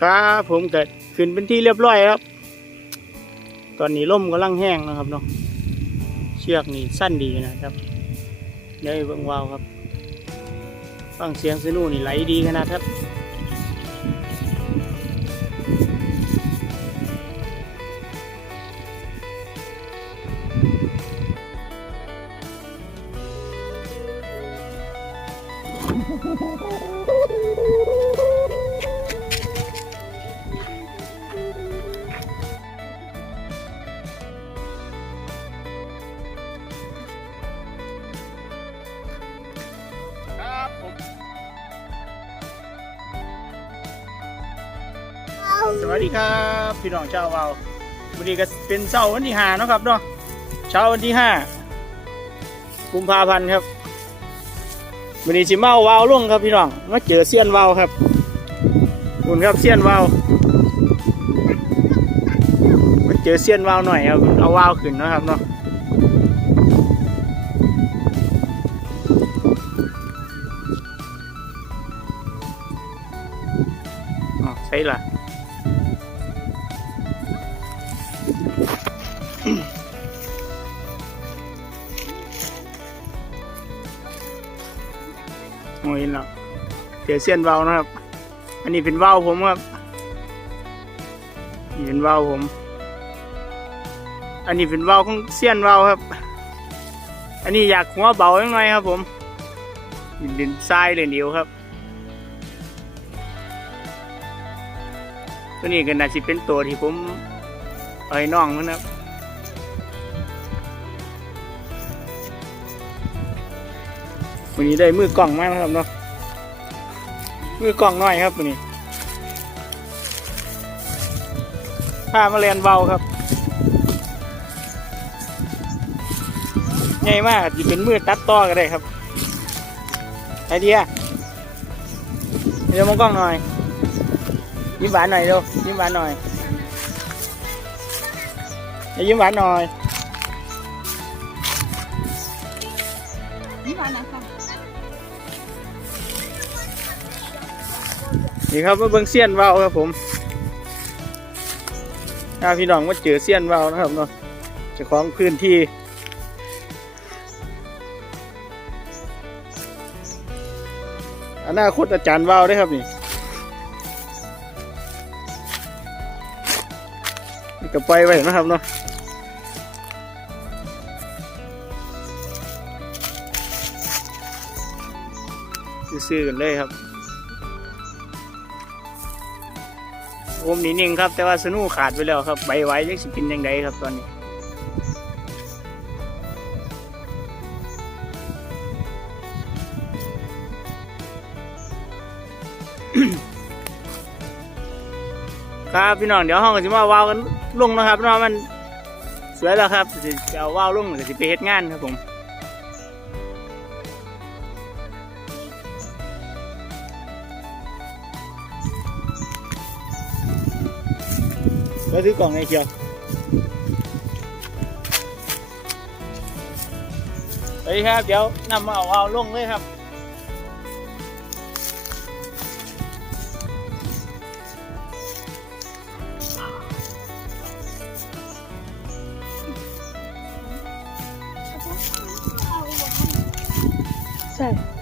ครับผมเกิดขึ้นเป็นที่เรียบร้อยครับ ตอนนี้ล่มกำลังแห้งนะครับเนาะเชือกนี่สั้นดีนะครับเดี๋ยวเบิ่งวาวครับ ฟังเสียงสนูนี่ไหลดีขนาดครับครับ สวัสดีครับพี่น้องชาววาววันนี้ก็เป็นเช้าวันที่ห้านะครับเนาะเช้าวันที่ห้ากุมภาพันธ์ครับวันนี้ชิมเมาวาวลงครับพี่น้องมาเจอเซียนวาวครับคุณครับเซียนวาวมาเจอเซียนวาวหน่อยครับเอาวาวขึ้นนะครับเนาะ เดี๋ยวเส้นเบานะครับ อันนี้เป็นเบาผมครับนี่เป็นเบาผม อันนี้เป็นเบาของเสี้ยนเบาครับ อันนี้อยากหัวเบาจังหน่อยครับ ผมดินทรายเลยเดียวครับ ตัวนี้ก็น่าจะเป็นตัวที่ผมเอาให้น้องนะครับวันนี้ได้มือกล่องมากนะครับเนาะ มือกล่องน้อยครับวันนี้ผ้ามาเรียนเบาครับใหญ่มากจะเป็นมือตัดต่อก็ได้ครับ ไอเดียเดี๋ยวมองกล้องหน่อย ยิ้มหวานหน่อยเร็วยิ้มหวานหน่อยย่ายิ้มหวานหน่อย นี่ครับมาเบิ่งเสี้ยนว่าวครับผมถ้าพี่น้องมาเจอเสี้ยนว่าวนะครับเนาะเจ้าของพื้นที่อนาคตอาจารย์ว่าวได้ครับนี่นี่ก็ปไว้นะครับเนาะซื้อๆกันเลยครับ ผมนี่นิ่งครับ แต่ว่าสนูขาดไปแล้วครับใบไว้ยังสิกินยังไงครับตอนนี้ครับพี่น้องเดี๋ยวห้องก็สิมาว่าวกันลงนะครับเนาะมันสวยแล้วครับสิเอาว่าวลงก็สิไปเฮ็ดงานครับผม แล้วถือกล่องไงเชียวเฮ้ยครับ เดี๋ยวนำมาเอาว่าลงเลยครับใช่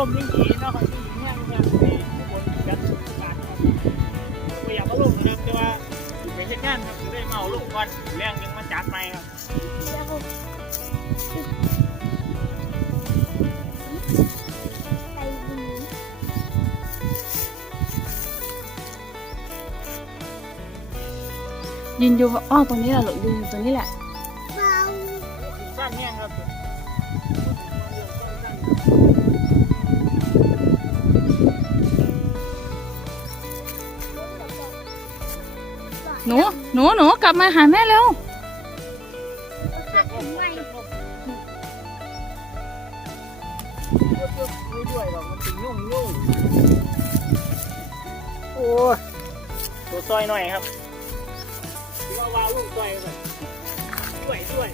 ร่มยังหยีนะครับยังหยียังยังในข้างบนกันการครับก็อยากมาลงนะครับแต่ว่าอยู่ไปเฮ็ดงานครับจะได้มาเอาลงก่อนแรงยังมาจัดใหม่ครับยืนอยู่อ้อตรงนี้แหละหรอยืนอยู่ตรงนี้แหละ หนูหนูหนูกลับมาหาแม่เร็วไม่ด้วยหรอกมันถึงยุ่งยุ่งโอ้ตัวซอยหน่อยครับที่ว่าวาลูกซอยเลยด้วยด้วย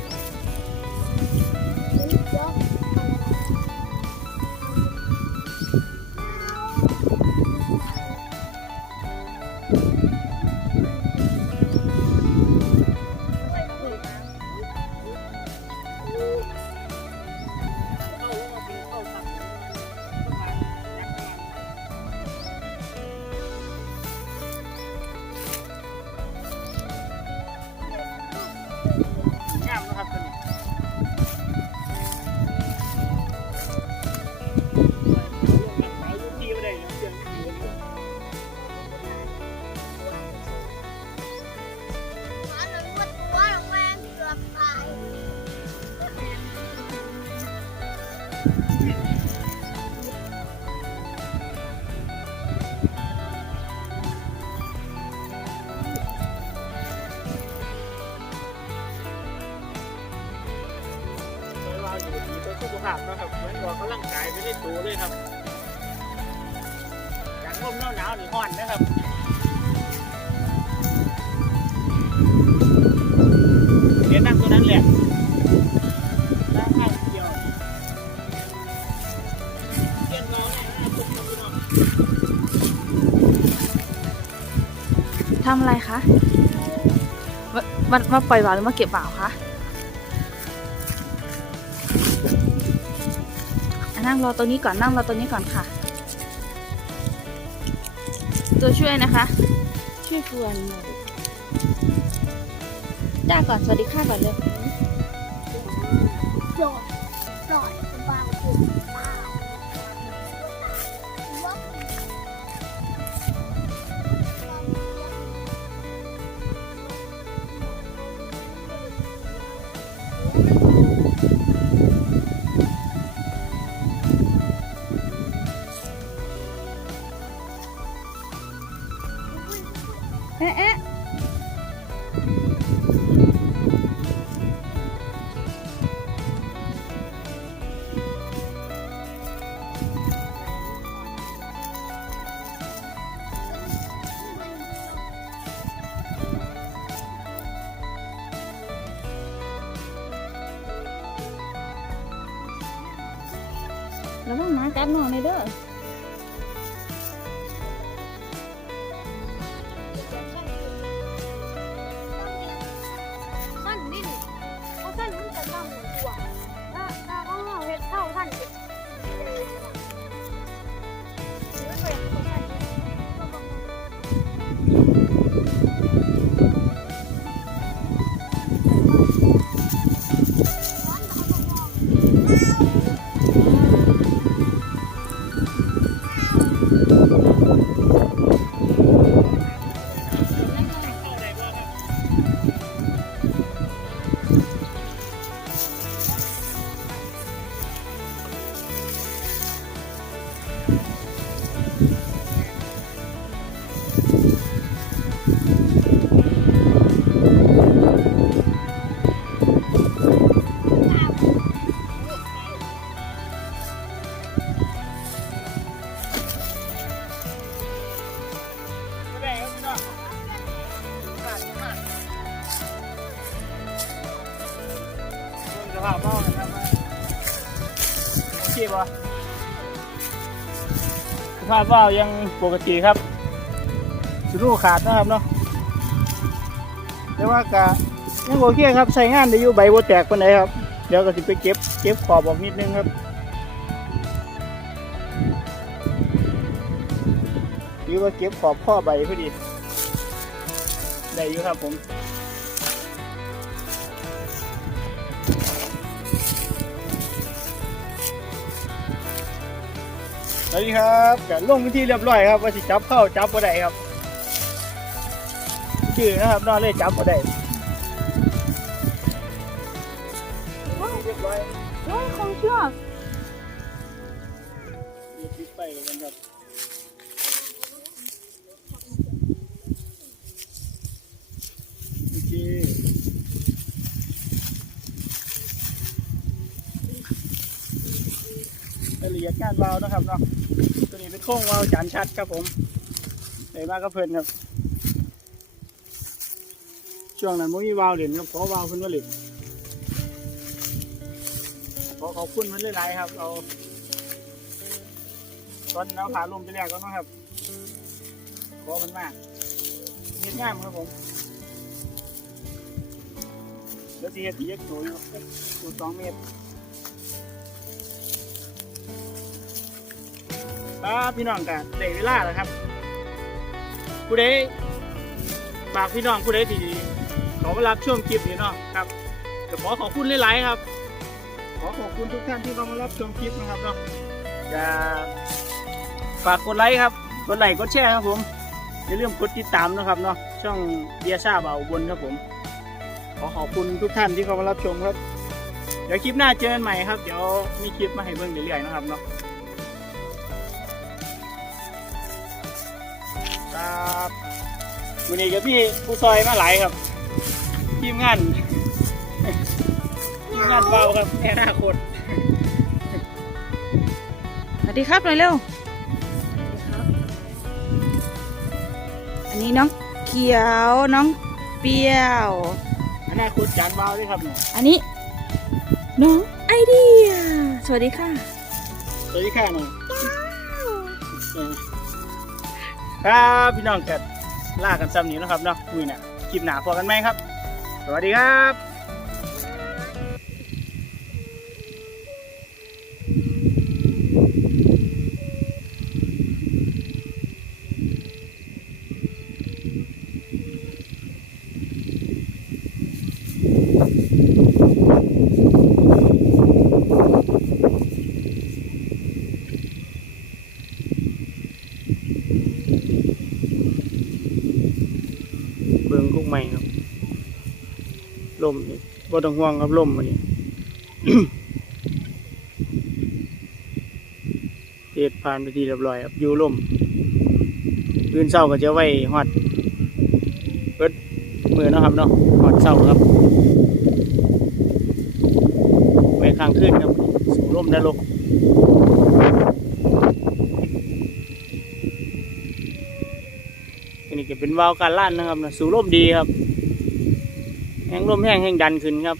วลาอยู่ดีตัวสุขภาพนะครับเหมือนออกกำลังกายไม่ได้ตัวเลยครับอย่างร่มหนาวหนาวๆนี่ห้อนนะครับเดี๋ยวนั่งตัวนั้นแหละนั่งข้างเดียวเรียนเราเนี่ยนะคุณผู้ชมทำอะไรคะมามามาปล่อยบ่าวหรือมาเก็บบ่าวคะ นั่งรอตัวนี้ก่อนนั่งรอตัวนี้ก่อนค่ะ ตัวช่วยนะคะ ช่วยฟวนหน่อยจ้าก่อนสวัสดีค่ะก่อนเลยเกัดหนอนเลยเด้อมันนี่นี่เพราะท่านมันจะทำหนึ่งตัวถ้าถ้าเขาเอาเฮ็ดเท่าท่าน สภาพพ่อนะครับโอเคป่ะสภาพว่าวยังปกติครับสรูขาดนะครับเนาะแต่ว่ากะยังโอเคครับใช้งานได้อยู่ใบบัแตกปานใดครับ เดี๋ยวก็จะไปเก็บเก็บขอบออกนิดนึงครับหรือว่าเก็บขอบข้อใบพอดี ได้อยู่ครับผม วัสดีครับกันลงพื้นที่เรียบร้อยครับว่าสิจับเข้าจับบ่ได้ครับดื้อนะครับนอนเลยจับก็ได้ว้าวเรียบร้อยว้าวของเชือกเรียบปิดไปกันครับโอเครา ยละเอียดก้ารวาวนะครับเนาะตัวนี้เป็นโค้งวาวจานชัดครับผมเลยมากก็เพลินครับ ช่วงนั้นไม่มีวาวเหรียญครับขอวาล์วเพิ่นว่าเหรียญขอขอบคุณเพิ่นหลายๆครับเอาตอนเอาขาลงไปแรกก็นะครับ ขอมันมากเฮ็ดง่ามครับผมเดี๋ยวสิเฮ็ดอีกตัวอยู่ตัวสองเมตร ครับพี่น้องกันได้เวลาแล้วครับ ผู้ใดฝากพี่น้องผู้ใดที่เขามารับช่วงคลิปนี้เนาะครับก็ขอขอบคุณหลายๆครับ ขอขอบคุณทุกท่านที่เข้ามารับชมคลิปนะครับเนาะจะฝากกดไลค์ครับกดไลค์กดแชร์ครับผมอย่าลืมกดติดตามนะครับเนาะช่องเบียร์ซาเบาอุบนครับผม ขอขอบคุณทุกท่านที่เข้ามารับชมครับ เดี๋ยวคลิปหน้าเจอกันใหม่ครับ เดี๋ยวมีคลิปมาให้เบิ่งเรื่อยๆนะครับเนาะ ครับวันนี้กับพี่ผู้ซอยมาหลายครับ ทีมงานทีมงานเบาครับแค่หน้าคตสวัสดีครับหน่อยเร็วอันนี้น้องเขียวน้องเปรี้ยวอนาคตจานเบาด้วยครับเนี่ยอันนี้น้องไอเดีย สวัสดีค่ะ สวัสดีค่ะหน่อย ครับพี่น้องกันล่ากันซ้ำนี้นะครับเนาะคุยน่ะคลิปหนาพอกันไหมครับ สวัสดีครับ กใหม่ครับลมนี่บ่ต้องห่วงครับลมมันนี้เฮ็ดผ่านไปทีเรียบร้อยครับอยู่ลมคืนเช้าก็จะไว้ฮอดเปิดมือนะครับเนาะฮอดเช้าครับไว้ข้างขึ้นครับสู่ลมได้ลก อันนี้ก็เป็นวาล์วการลั่นนะครับนะสู่ลมดีครับแห้งลมแห้งแห้งดันขึ้นครับ